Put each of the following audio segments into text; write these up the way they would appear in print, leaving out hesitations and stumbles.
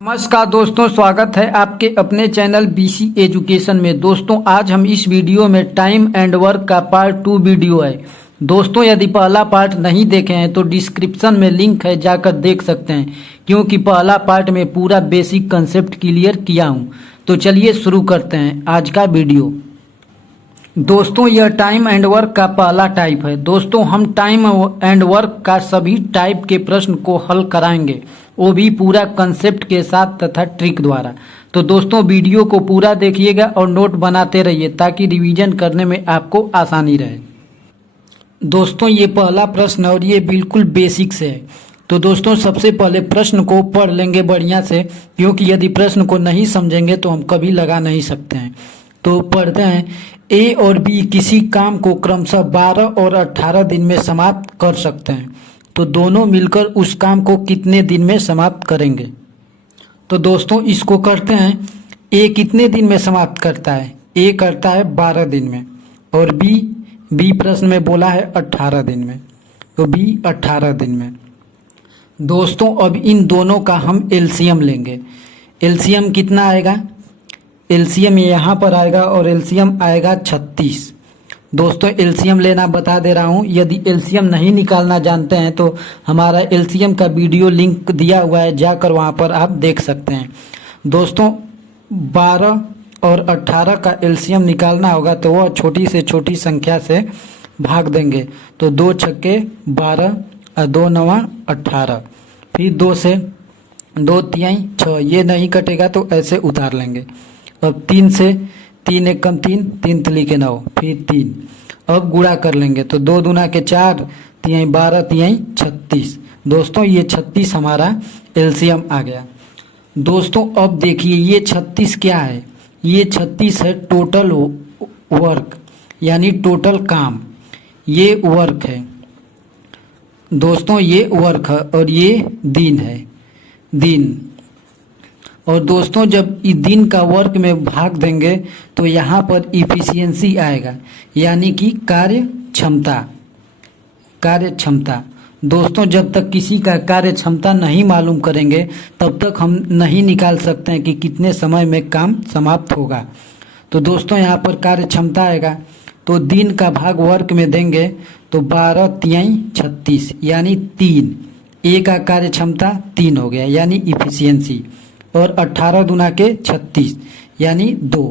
नमस्कार दोस्तों, स्वागत है आपके अपने चैनल बीसी एजुकेशन में। दोस्तों आज हम इस वीडियो में टाइम एंड वर्क का पार्ट 2 वीडियो है। दोस्तों यदि पहला पार्ट नहीं देखे हैं तो डिस्क्रिप्शन में लिंक है, जाकर देख सकते हैं, क्योंकि पहला पार्ट में पूरा बेसिक कंसेप्ट क्लियर किया हूँ। तो चलिए शुरू करते हैं आज का वीडियो। दोस्तों यह टाइम एंड वर्क का पहला टाइप है। दोस्तों हम टाइम एंड वर्क का सभी टाइप के प्रश्न को हल कराएंगे, वो भी पूरा कंसेप्ट के साथ तथा ट्रिक द्वारा। तो दोस्तों वीडियो को पूरा देखिएगा और नोट बनाते रहिए ताकि रिवीजन करने में आपको आसानी रहे। दोस्तों ये पहला प्रश्न और ये बिल्कुल बेसिक से है। तो दोस्तों सबसे पहले प्रश्न को पढ़ लेंगे बढ़िया से, क्योंकि यदि प्रश्न को नहीं समझेंगे तो हम कभी लगा नहीं सकते हैं। तो पढ़ते हैं, ए और बी किसी काम को क्रमशः 12 और 18 दिन में समाप्त कर सकते हैं, तो दोनों मिलकर उस काम को कितने दिन में समाप्त करेंगे। तो दोस्तों इसको करते हैं, ए कितने दिन में समाप्त करता है? ए करता है 12 दिन में, और बी प्रश्न में बोला है 18 दिन में, तो बी 18 दिन में। दोस्तों अब इन दोनों का हम एलसीएम लेंगे। एलसीएम कितना आएगा? एलसीएम यहाँ पर आएगा और एलसीएम आएगा 36। दोस्तों एलसीएम लेना बता दे रहा हूँ, यदि एलसीएम नहीं निकालना जानते हैं तो हमारा एलसीएम का वीडियो लिंक दिया हुआ है, जाकर वहाँ पर आप देख सकते हैं। दोस्तों 12 और 18 का एलसीएम निकालना होगा तो वह छोटी से छोटी संख्या से भाग देंगे। तो 2 छक्के 12 और 2 नवा 18, फिर 2 से 2 तिहाई 6, ये नहीं कटेगा तो ऐसे उतार लेंगे। अब 3 से 3 एकम 3, 3 तिली के 9, फिर 3। अब गुणा कर लेंगे तो 2 दूना के 4, तिहाई 12, तिहाई 36। दोस्तों ये 36 हमारा एलसीएम आ गया। दोस्तों अब देखिए ये 36 क्या है? ये 36 है टोटल वर्क, यानी टोटल काम। ये वर्क है दोस्तों, ये वर्क है, और ये दिन है, दिन। और दोस्तों जब इस दिन का वर्क में भाग देंगे तो यहाँ पर इफिशियंसी आएगा, यानी कि कार्य क्षमता। दोस्तों जब तक किसी का कार्य क्षमता नहीं मालूम करेंगे तब तक हम नहीं निकाल सकते हैं कि कितने समय में काम समाप्त होगा। तो दोस्तों यहाँ पर कार्य क्षमता आएगा, तो दिन का भाग वर्क में देंगे तो 12 तिहाई 36, यानी 3। ए का कार्य क्षमता 3 हो गया, यानी इफिशियंसी, और 18 दूना के 36, यानी 2।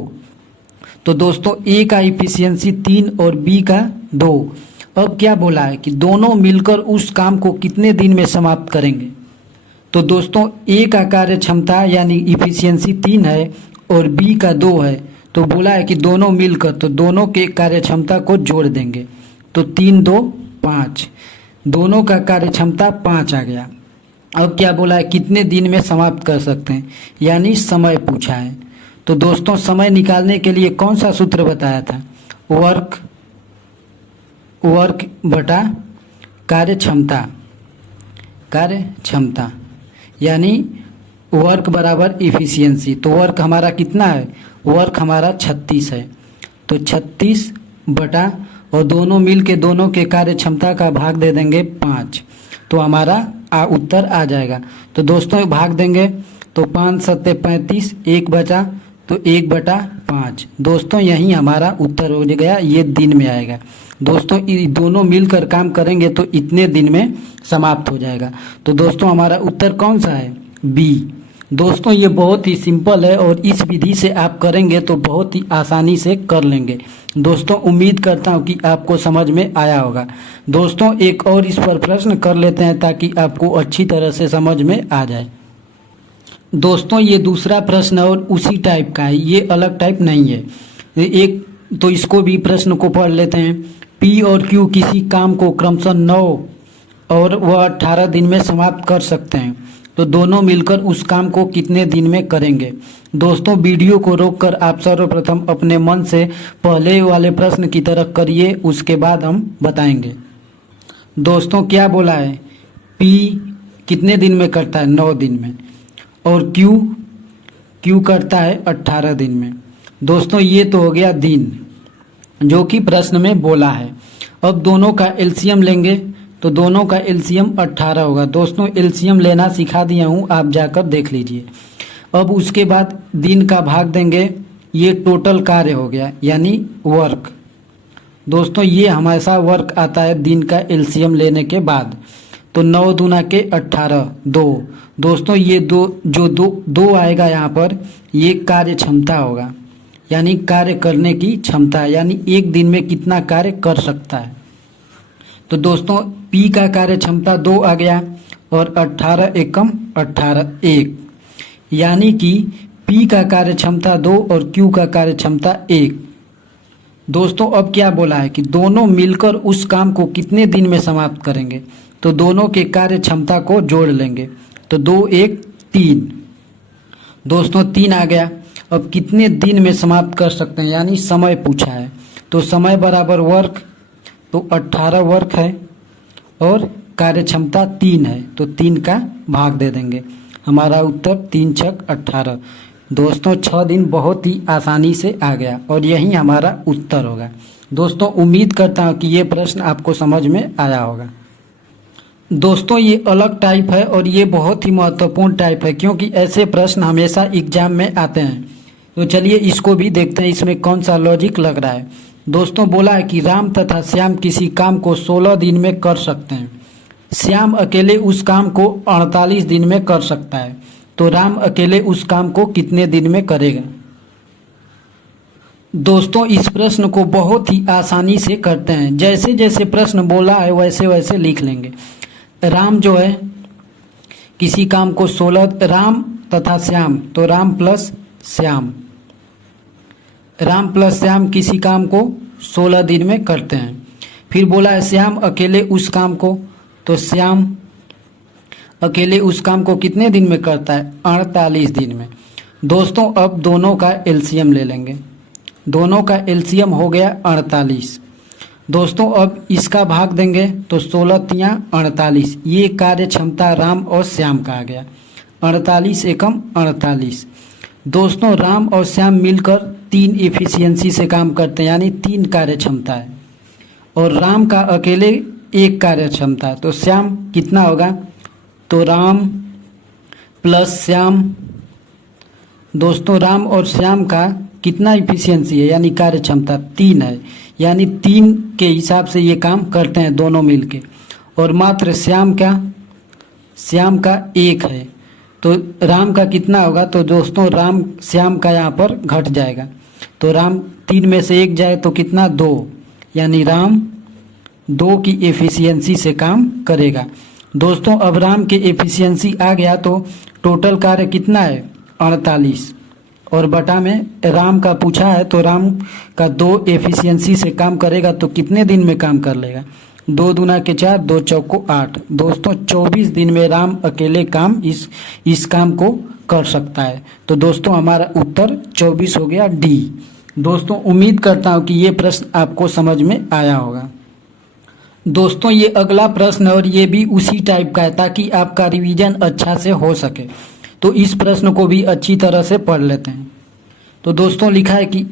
तो दोस्तों ए का इफिशियंसी 3 और बी का 2। अब क्या बोला है कि दोनों मिलकर उस काम को कितने दिन में समाप्त करेंगे। तो दोस्तों ए का कार्य क्षमता यानी इफिशियंसी 3 है और बी का 2 है, तो बोला है कि दोनों मिलकर, तो दोनों के कार्य क्षमता को जोड़ देंगे। तो 3 2 5, दोनों का कार्य क्षमता 5 आ गया। अब क्या बोला है, कितने दिन में समाप्त कर सकते हैं, यानी समय पूछा है। तो दोस्तों समय निकालने के लिए कौन सा सूत्र बताया था? वर्क बटा कार्य क्षमता, यानी वर्क बराबर इफिशियंसी। तो वर्क हमारा कितना है? वर्क हमारा 36 है, तो 36 बटा, और दोनों मिल के दोनों के कार्य क्षमता का भाग दे देंगे 5, तो हमारा उत्तर आ जाएगा। तो दोस्तों भाग देंगे तो 5 सत्ते 35, 1 बचा तो 1/5। दोस्तों यही हमारा उत्तर हो गया, ये दिन में आएगा। दोस्तों दोनों मिलकर काम करेंगे तो इतने दिन में समाप्त हो जाएगा। तो दोस्तों हमारा उत्तर कौन सा है? बी। दोस्तों ये बहुत ही सिंपल है और इस विधि से आप करेंगे तो बहुत ही आसानी से कर लेंगे। दोस्तों उम्मीद करता हूँ कि आपको समझ में आया होगा। दोस्तों एक और इस पर प्रश्न कर लेते हैं ताकि आपको अच्छी तरह से समझ में आ जाए। दोस्तों ये दूसरा प्रश्न और उसी टाइप का है, ये अलग टाइप नहीं है। एक तो इसको भी प्रश्न को पढ़ लेते हैं। पी और क्यू किसी काम को क्रमशः 9 और वह 18 दिन में समाप्त कर सकते हैं, तो दोनों मिलकर उस काम को कितने दिन में करेंगे। दोस्तों वीडियो को रोककर आप सर्वप्रथम अपने मन से पहले वाले प्रश्न की तरफ करिए, उसके बाद हम बताएंगे। दोस्तों क्या बोला है? पी कितने दिन में करता है? 9 दिन में, और क्यू करता है 18 दिन में। दोस्तों ये तो हो गया दिन, जो कि प्रश्न में बोला है। अब दोनों का एलसीएम लेंगे तो दोनों का एलसीएम 18 होगा। दोस्तों एलसीएम लेना सिखा दिया हूँ, आप जाकर देख लीजिए। अब उसके बाद दिन का भाग देंगे, ये टोटल कार्य हो गया यानी वर्क। दोस्तों ये हमेशा वर्क आता है दिन का एलसीएम लेने के बाद। तो 9 दूना के 18 2। दोस्तों ये दो आएगा यहाँ पर, ये कार्य क्षमता होगा यानी कार्य करने की क्षमता, यानी एक दिन में कितना कार्य कर सकता है। तो दोस्तों P का कार्य क्षमता 2 आ गया और 18 एकम 18 1, यानी कि P का कार्य क्षमता 2 और Q का कार्य क्षमता 1। दोस्तों अब क्या बोला है कि दोनों मिलकर उस काम को कितने दिन में समाप्त करेंगे। तो दोनों के कार्य क्षमता को जोड़ लेंगे, तो 2 1 3। दोस्तों 3 आ गया। अब कितने दिन में समाप्त कर सकते हैं, यानी समय पूछा है। तो समय बराबर वर्क, तो 18 वर्क है और कार्य क्षमता 3 है, तो 3 का भाग दे देंगे। हमारा उत्तर 3 छक 18। दोस्तों 6 दिन बहुत ही आसानी से आ गया और यही हमारा उत्तर होगा। दोस्तों उम्मीद करता हूँ कि ये प्रश्न आपको समझ में आया होगा। दोस्तों ये अलग टाइप है और ये बहुत ही महत्वपूर्ण टाइप है, क्योंकि ऐसे प्रश्न हमेशा एग्जाम में आते हैं। तो चलिए इसको भी देखते हैं, इसमें कौन सा लॉजिक लग रहा है। दोस्तों बोला है कि राम तथा श्याम किसी काम को 16 दिन में कर सकते हैं। श्याम अकेले उस काम को 48 दिन में कर सकता है, तो राम अकेले उस काम को कितने दिन में करेगा। दोस्तों इस प्रश्न को बहुत ही आसानी से करते हैं, जैसे जैसे प्रश्न बोला है वैसे वैसे लिख लेंगे। राम जो है किसी काम को 16, राम तथा श्याम, तो राम प्लस श्याम, राम प्लस श्याम किसी काम को 16 दिन में करते हैं। फिर बोला है श्याम अकेले उस काम को, तो श्याम अकेले उस काम को कितने दिन में करता है, 48 दिन में। दोस्तों अब दोनों का एलसीएम ले लेंगे, दोनों का एलसीएम हो गया 48। दोस्तों अब इसका भाग देंगे, तो 16 तियाँ 48, ये कार्य क्षमता राम और श्याम का आ गया। 48 एकम 48। दोस्तों राम और श्याम मिलकर 3 एफिशिएंसी से काम करते हैं, यानी 3 कार्य क्षमता है, और राम का अकेले 1 कार्य क्षमता है। तो श्याम कितना होगा, तो राम प्लस श्याम। दोस्तों राम और श्याम का कितना इफिशियंसी है, यानी कार्य क्षमता 3 है, यानी 3 के हिसाब से ये काम करते हैं दोनों मिलके। और मात्र श्याम का 1 है, तो राम का कितना होगा, तो दोस्तों राम श्याम का यहाँ पर घट जाएगा, तो राम 3 में से 1 जाए तो कितना 2, यानी राम 2 की एफिशिएंसी से काम करेगा। दोस्तों अब राम के एफिशिएंसी आ गया, तो टोटल कार्य कितना है 48, और बटा में राम का पूछा है, तो राम का 2 एफिशिएंसी से काम करेगा, तो कितने दिन में काम कर लेगा, 2 दूना के 4, 2 चौको 8। दोस्तों 24 दिन में राम अकेले काम इस काम को कर सकता है। तो दोस्तों हमारा उत्तर 24 हो गया डी। दोस्तों उम्मीद करता हूँ कि ये प्रश्न आपको समझ में आया होगा। दोस्तों ये अगला प्रश्न है और ये भी उसी टाइप का है, ताकि आपका रिवीजन अच्छा से हो सके। तो इस प्रश्न को भी अच्छी तरह से पढ़ लेते हैं। तो दोस्तों लिखा है कि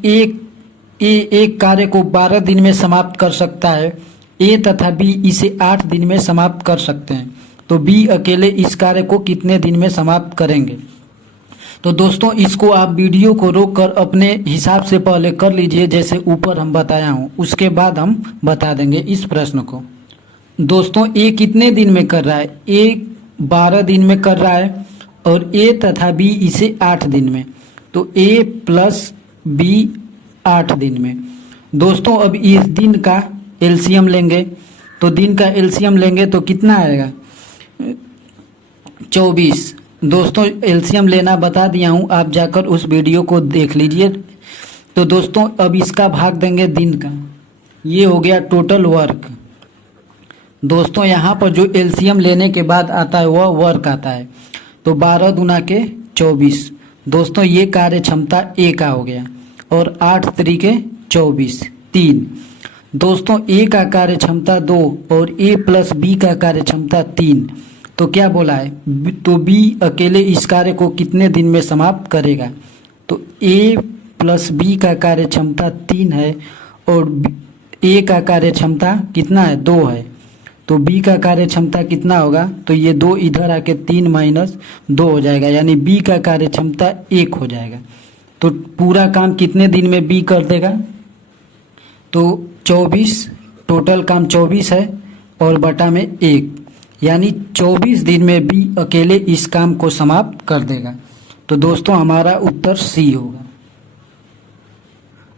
एक कार्य को 12 दिन में समाप्त कर सकता है, ए तथा बी इसे 8 दिन में समाप्त कर सकते हैं, तो बी अकेले इस कार्य को कितने दिन में समाप्त करेंगे। तो दोस्तों इसको आप वीडियो को रोककर अपने हिसाब से पहले कर लीजिए, जैसे ऊपर हम बताया हूँ, उसके बाद हम बता देंगे इस प्रश्न को। दोस्तों ए कितने दिन में कर रहा है, ए 12 दिन में कर रहा है और ए तथा बी इसे 8 दिन में, तो ए प्लस बी 8 दिन में। दोस्तों अब इस दिन का एलसीएम लेंगे, तो दिन का एलसीएम लेंगे तो कितना आएगा 24। दोस्तों एलसीएम लेना बता दिया हूँ, आप जाकर उस वीडियो को देख लीजिए। तो दोस्तों अब इसका भाग देंगे दिन का, ये हो गया टोटल वर्क। दोस्तों यहाँ पर जो एलसीएम लेने के बाद आता है वह वर्क आता है, तो 12 दूना के 24। दोस्तों ये कार्य क्षमता ए का हो गया, और 8 तरीके 24 3। दोस्तों ए का कार्य क्षमता 2 और ए प्लस बी का कार्य क्षमता 3, तो क्या बोला है, तो बी अकेले इस कार्य को कितने दिन में समाप्त करेगा। तो ए प्लस बी का कार्य क्षमता 3 है और ए का कार्य क्षमता कितना है 2 है, तो बी का कार्य क्षमता कितना होगा, तो ये 2 इधर आके 3 माइनस 2 हो जाएगा, यानी बी का कार्य क्षमता 1 हो जाएगा। तो पूरा काम कितने दिन में बी कर देगा, तो 24, टोटल काम 24 है और बटा में 1, यानी 24 दिन में बी अकेले इस काम को समाप्त कर देगा। तो दोस्तों हमारा उत्तर सी होगा।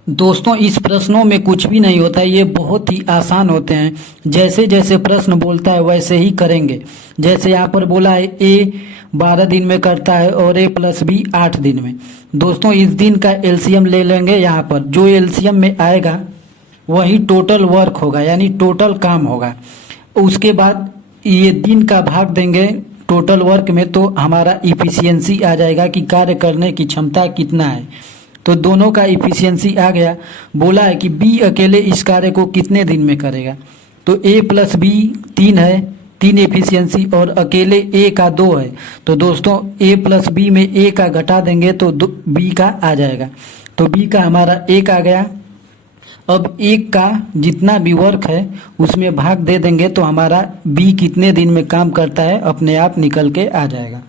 दोस्तों इस प्रश्नों में कुछ भी नहीं होता है, ये बहुत ही आसान होते हैं। जैसे जैसे प्रश्न बोलता है वैसे ही करेंगे। जैसे यहाँ पर बोला है ए 12 दिन में करता है और ए प्लस बी 8 दिन में। दोस्तों इस दिन का एलसीएम ले लेंगे, यहाँ पर जो एलसीएम में आएगा वही टोटल वर्क होगा, यानी टोटल काम होगा। उसके बाद ये दिन का भाग देंगे टोटल वर्क में, तो हमारा इफिशियंसी आ जाएगा कि कार्य करने की क्षमता कितना है। तो दोनों का इफिशियंसी आ गया। बोला है कि बी अकेले इस कार्य को कितने दिन में करेगा, तो ए प्लस बी 3 है, 3 एफिशिएंसी, और अकेले ए का 2 है। तो दोस्तों ए प्लस बी में ए का घटा देंगे तो बी का आ जाएगा। तो बी का हमारा 1 आ गया। अब 1 का जितना भी वर्क है उसमें भाग दे देंगे तो हमारा बी कितने दिन में काम करता है अपने आप निकल के आ जाएगा।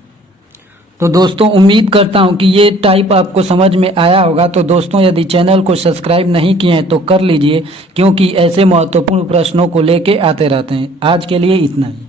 तो दोस्तों उम्मीद करता हूं कि ये टाइप आपको समझ में आया होगा। तो दोस्तों यदि चैनल को सब्सक्राइब नहीं किए हैं तो कर लीजिए, क्योंकि ऐसे महत्वपूर्ण प्रश्नों को लेके आते रहते हैं। आज के लिए इतना ही।